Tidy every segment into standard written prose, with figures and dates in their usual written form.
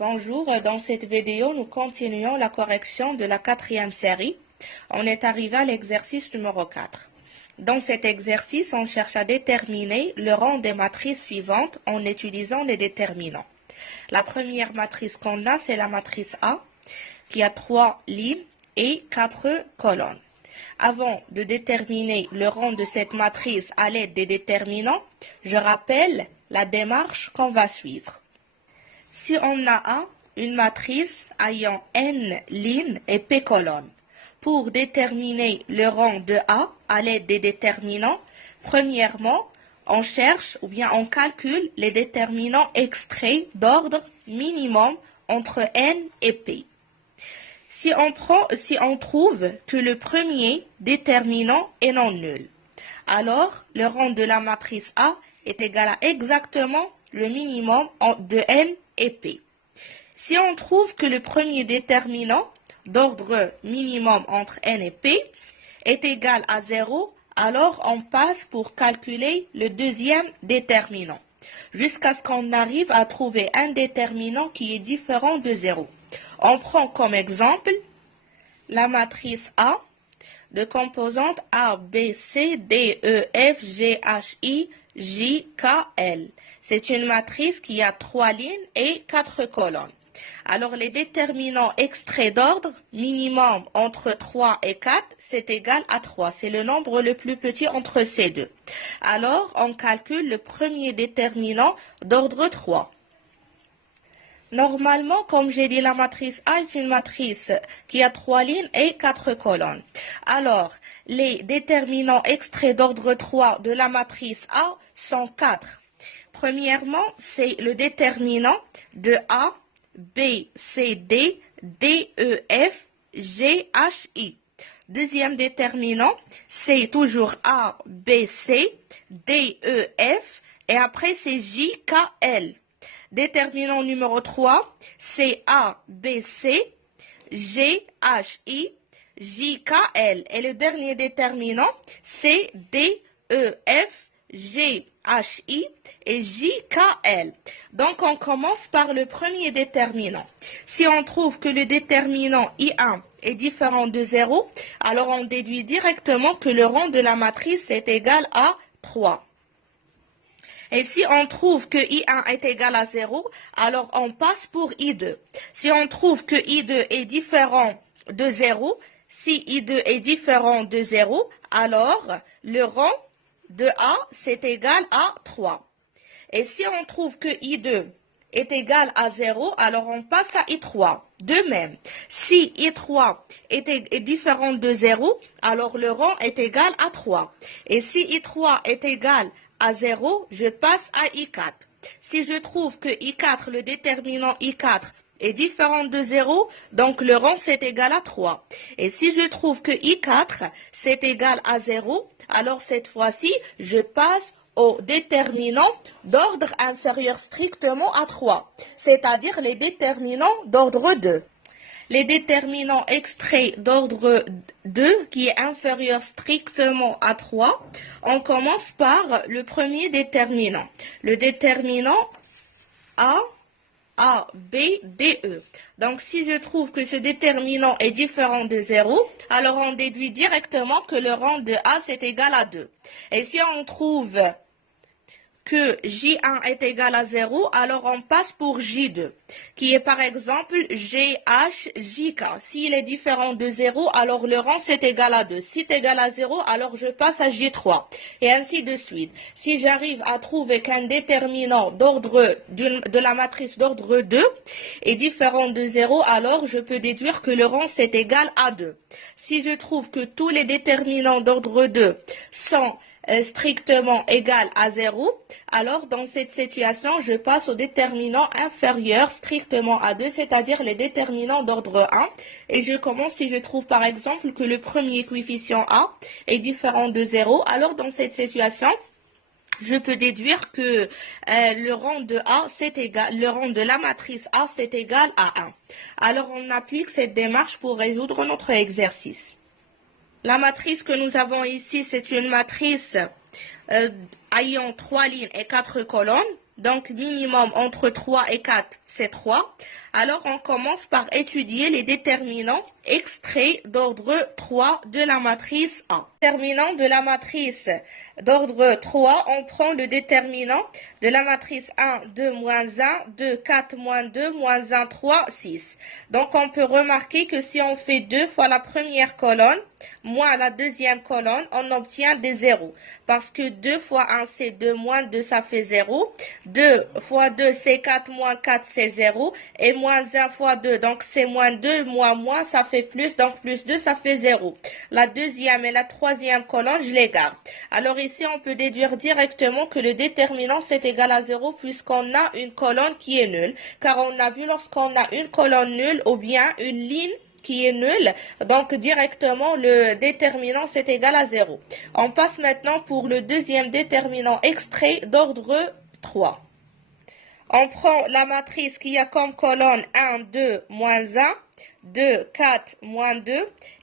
Bonjour, dans cette vidéo, nous continuons la correction de la quatrième série. On est arrivé à l'exercice numéro 4. Dans cet exercice, on cherche à déterminer le rang des matrices suivantes en utilisant les déterminants. La première matrice qu'on a, c'est la matrice A, qui a 3 lignes et 4 colonnes. Avant de déterminer le rang de cette matrice à l'aide des déterminants, je rappelle la démarche qu'on va suivre. Si on a une matrice ayant n lignes et p colonnes, pour déterminer le rang de A à l'aide des déterminants, premièrement, on cherche ou bien on calcule les déterminants extraits d'ordre minimum entre n et p. Si on trouve que le premier déterminant est non nul, alors le rang de la matrice A est égal à exactement le minimum de n et p. Si on trouve que le premier déterminant d'ordre minimum entre n et p est égal à 0, alors on passe pour calculer le deuxième déterminant, jusqu'à ce qu'on arrive à trouver un déterminant qui est différent de 0. On prend comme exemple la matrice A de composantes A, B, C, D, E, F, G, H, I, J, K, L. C'est une matrice qui a 3 lignes et 4 colonnes. Alors, les déterminants extraits d'ordre minimum entre 3 et 4, c'est égal à 3. C'est le nombre le plus petit entre ces deux. Alors, on calcule le premier déterminant d'ordre 3. Normalement, comme j'ai dit, la matrice A est une matrice qui a 3 lignes et 4 colonnes. Alors, les déterminants extraits d'ordre 3 de la matrice A sont 4. Premièrement, c'est le déterminant de A, B, C, D, D, E, F, G, H, I. Deuxième déterminant, c'est toujours A, B, C, D, E, F, et après c'est J, K, L. Déterminant numéro 3, c'est A, B, C, G, H, I, J, K, L. Et le dernier déterminant, c'est D, E, F, G, H, I et J, K, L. Donc, on commence par le premier déterminant. Si on trouve que le déterminant I1 est différent de 0, alors on déduit directement que le rang de la matrice est égal à 3. Et si on trouve que I1 est égal à 0, alors on passe pour I2. Si on trouve que I2 est différent de 0, si I2 est différent de 0, alors le rang de A, c'est égal à 3. Et si on trouve que I2 est égal à 0, alors on passe à I3. De même, si I3 est différent de 0, alors le rang est égal à 3. Et si I3 est égal à 0, je passe à I4. Si je trouve que I4, le déterminant I4, est différent de 0, donc le rang c'est égal à 3. Et si je trouve que I4 c'est égal à 0, alors cette fois-ci, je passe au déterminant d'ordre inférieur strictement à 3, c'est-à-dire les déterminants d'ordre 2. Les déterminants extraits d'ordre 2, qui est inférieur strictement à 3, on commence par le premier déterminant. Le déterminant A, B, D, E. Donc, si je trouve que ce déterminant est différent de 0, alors on déduit directement que le rang de A, c'est égal à 2. Et si on trouve que J1 est égal à 0, alors on passe pour J2, qui est par exemple GHJK. S'il est différent de 0, alors le rang c'est égal à 2. Si c'est égal à 0, alors je passe à J3, et ainsi de suite. Si j'arrive à trouver qu'un déterminant d'ordre de la matrice d'ordre 2 est différent de 0, alors je peux déduire que le rang c'est égal à 2. Si je trouve que tous les déterminants d'ordre 2 sont strictement égal à 0, alors dans cette situation, je passe au déterminant inférieur strictement à 2, c'est-à-dire les déterminants d'ordre 1. Et je commence si je trouve par exemple que le premier coefficient A est différent de 0, alors dans cette situation, je peux déduire que le rang de A, c'est égal, le rang de la matrice A, c'est égal à 1. Alors on applique cette démarche pour résoudre notre exercice. La matrice que nous avons ici, c'est une matrice ayant 3 lignes et 4 colonnes. Donc, minimum entre 3 et 4, c'est 3. Alors, on commence par étudier les déterminants extraits d'ordre 3 de la matrice A. Déterminant de la matrice d'ordre 3, on prend le déterminant de la matrice 1, 2, moins 1, 2, 4, moins 2, moins 1, 3, 6. Donc, on peut remarquer que si on fait 2 fois la première colonne, moins la deuxième colonne, on obtient des zéros. Parce que 2 fois 1, c'est 2, moins 2, ça fait 0. 2 fois 2, c'est 4, moins 4, c'est 0. Et moins 1 fois 2, donc c'est moins 2, moins, ça fait plus, donc plus 2, ça fait 0. La deuxième et la troisième colonne, je les garde. Alors ici, on peut déduire directement que le déterminant, c'est égal à 0 puisqu'on a une colonne qui est nulle. Car on a vu lorsqu'on a une colonne nulle ou bien une ligne qui est nulle, donc directement le déterminant c'est égal à 0. On passe maintenant pour le deuxième déterminant extrait d'ordre 3. On prend la matrice qui a comme colonne 1, 2, moins 1, 2, 4, moins 2,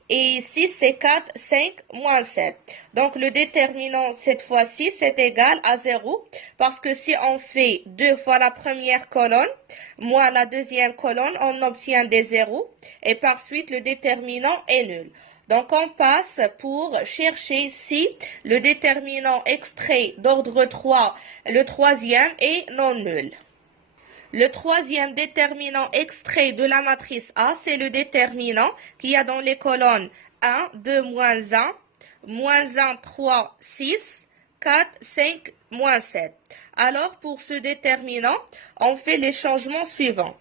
et ici c'est 4, 5, moins 7. Donc le déterminant cette fois-ci c'est égal à 0, parce que si on fait 2 fois la première colonne, moins la deuxième colonne, on obtient des zéros, et par suite le déterminant est nul. Donc, on passe pour chercher si le déterminant extrait d'ordre 3, le troisième, est non nul. Le troisième déterminant extrait de la matrice A, c'est le déterminant qui a dans les colonnes 1, 2, moins 1, moins 1, 3, 6, 4, 5, moins 7. Alors, pour ce déterminant, on fait les changements suivants.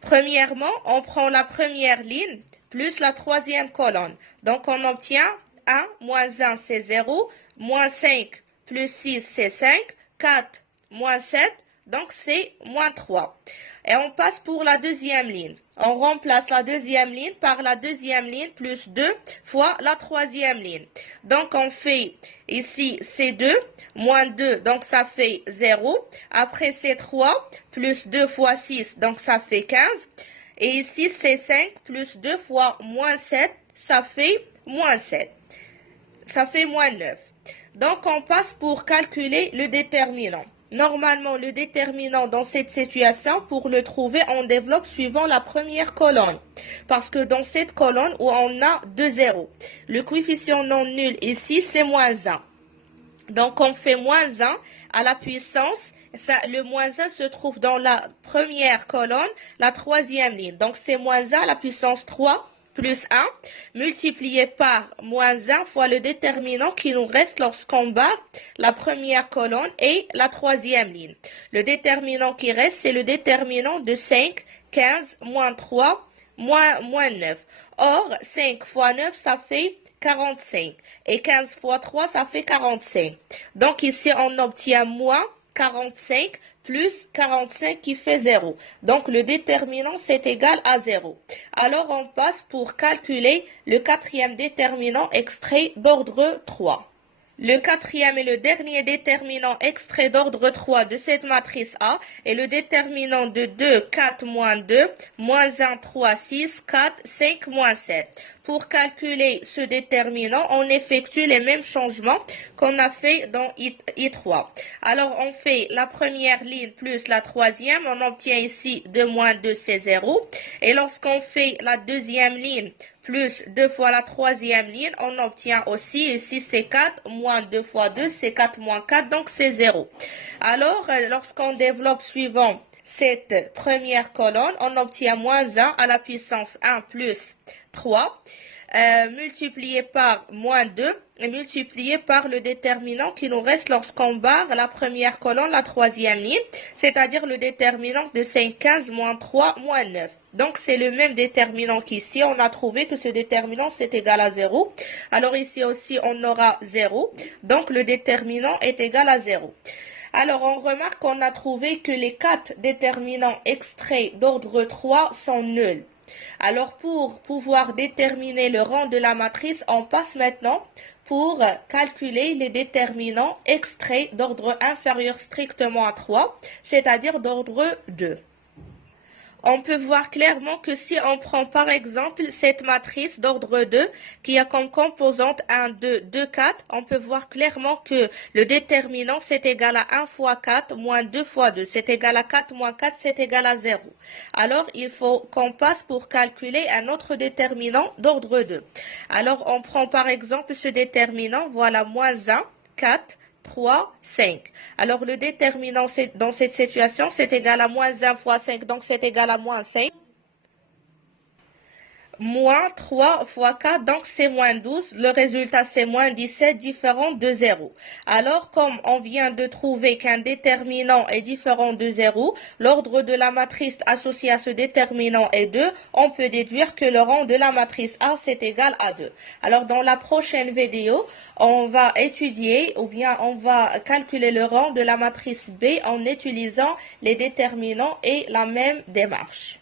Premièrement, on prend la première ligne plus la troisième colonne. Donc, on obtient 1, moins 1, c'est 0, moins 5 plus 6, c'est 5, 4, moins 7, donc c'est moins 3. Et on passe pour la deuxième ligne. On remplace la deuxième ligne par la deuxième ligne plus 2 fois la troisième ligne. Donc on fait ici c'est 2, moins 2, donc ça fait 0. Après c'est 3, plus 2 fois 6, donc ça fait 15. Et ici c'est 5, plus 2 fois moins 7, ça fait moins 7. Ça fait moins 9. Donc on passe pour calculer le déterminant. Normalement, le déterminant dans cette situation, pour le trouver, on développe suivant la première colonne. Parce que dans cette colonne où on a 2 zéros, le coefficient non nul ici, c'est moins 1. Donc, on fait moins 1 à la puissance. Le moins 1 se trouve dans la première colonne, la troisième ligne. Donc, c'est moins 1 à la puissance 3. Plus 1, multiplié par moins 1 fois le déterminant qui nous reste lorsqu'on bat la première colonne et la troisième ligne. Le déterminant qui reste, c'est le déterminant de 5, 15, moins 3, moins 9. Or, 5 fois 9, ça fait 45. Et 15 fois 3, ça fait 45. Donc ici, on obtient moins 45 plus 45 qui fait 0. Donc, le déterminant, c'est égal à 0. Alors, on passe pour calculer le quatrième déterminant extrait d'ordre 3. Le quatrième et le dernier déterminant extrait d'ordre 3 de cette matrice A est le déterminant de 2, 4, moins 2, moins 1, 3, 6, 4, 5, moins 7. Pour calculer ce déterminant, on effectue les mêmes changements qu'on a fait dans I3. Alors, on fait la première ligne plus la troisième. On obtient ici 2 moins 2, c'est 0. Et lorsqu'on fait la deuxième ligne plus 2 fois la troisième ligne, on obtient aussi, ici c'est 4, moins 2 fois 2, c'est 4 moins 4, donc c'est 0. Alors, lorsqu'on développe suivant cette première colonne, on obtient moins 1 à la puissance 1 plus 3, multiplié par moins 2, et multiplié par le déterminant qui nous reste lorsqu'on barre la première colonne, la troisième ligne, c'est-à-dire le déterminant de 5, 15, moins 3, moins 9. Donc, c'est le même déterminant qu'ici. On a trouvé que ce déterminant, c'est égal à 0. Alors, ici aussi, on aura 0. Donc, le déterminant est égal à 0. Alors, on remarque qu'on a trouvé que les 4 déterminants extraits d'ordre 3 sont nuls. Alors, pour pouvoir déterminer le rang de la matrice, on passe maintenant pour calculer les déterminants extraits d'ordre inférieur strictement à 3, c'est-à-dire d'ordre 2. On peut voir clairement que si on prend par exemple cette matrice d'ordre 2 qui a comme composante 1, 2, 2, 4, on peut voir clairement que le déterminant c'est égal à 1 fois 4 moins 2 fois 2, c'est égal à 4 moins 4, c'est égal à 0. Alors il faut qu'on passe pour calculer un autre déterminant d'ordre 2. Alors on prend par exemple ce déterminant, voilà moins 1, 4, 3, 5. Alors, le déterminant dans cette situation, c'est égal à moins 1 fois 5, donc c'est égal à moins 5. Moins 3 fois 4, donc c'est moins 12. Le résultat, c'est moins 17, différent de 0. Alors, comme on vient de trouver qu'un déterminant est différent de 0, l'ordre de la matrice associée à ce déterminant est 2, on peut déduire que le rang de la matrice A, c'est égal à 2. Alors, dans la prochaine vidéo, on va étudier ou bien on va calculer le rang de la matrice B en utilisant les déterminants et la même démarche.